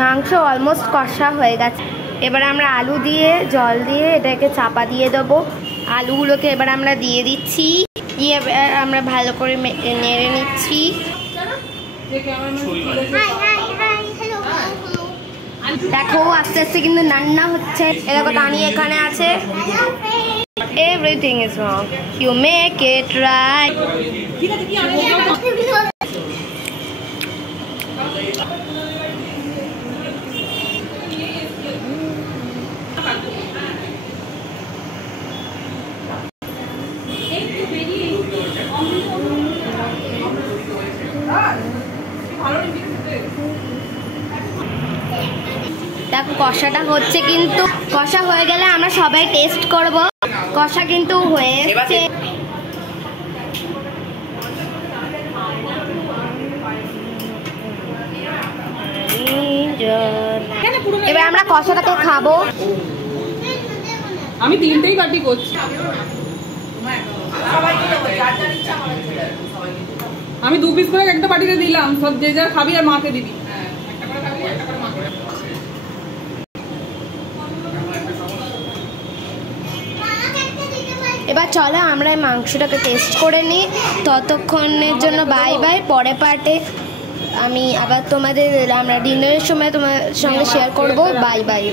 মাংস অলমোস্ট কষা হয়ে গেছে। এবার আমরা আলু দিয়ে জল দিয়ে এটাকে চাপা দিয়ে দেবো। আলুগুলোকে এবার আমরা দিয়ে দিচ্ছি, দিয়ে আমরা ভালো করে নেড়ে নিচ্ছি। দেখো আস্তে আস্তে কিন্তু রান্না হচ্ছে। এরকম তানি এখানে আছে। Everything is wrong. You make it right. দেখো কষাটা হচ্ছে, কিন্তু কষা হয়ে গেলে আমরা সবাই টেস্ট করব। কষা কিন্তু হয়ে এসেছে। এবার আমরা কষাটাকে খাবো। আমি তিনটেই বাটি করছি। আমি 2 পিস করে একটা বাটিতে দিলাম, সব যে যা খাবি আর মাকে দিবি। এবার চলো আমরা এই মাংসটাকে টেস্ট করে নিই। ততক্ষণের জন্য বাই বাই। পরে পার্টে আমি আবার আমরা ডিনারের সময় তোমার সঙ্গে শেয়ার করব। Bye bye.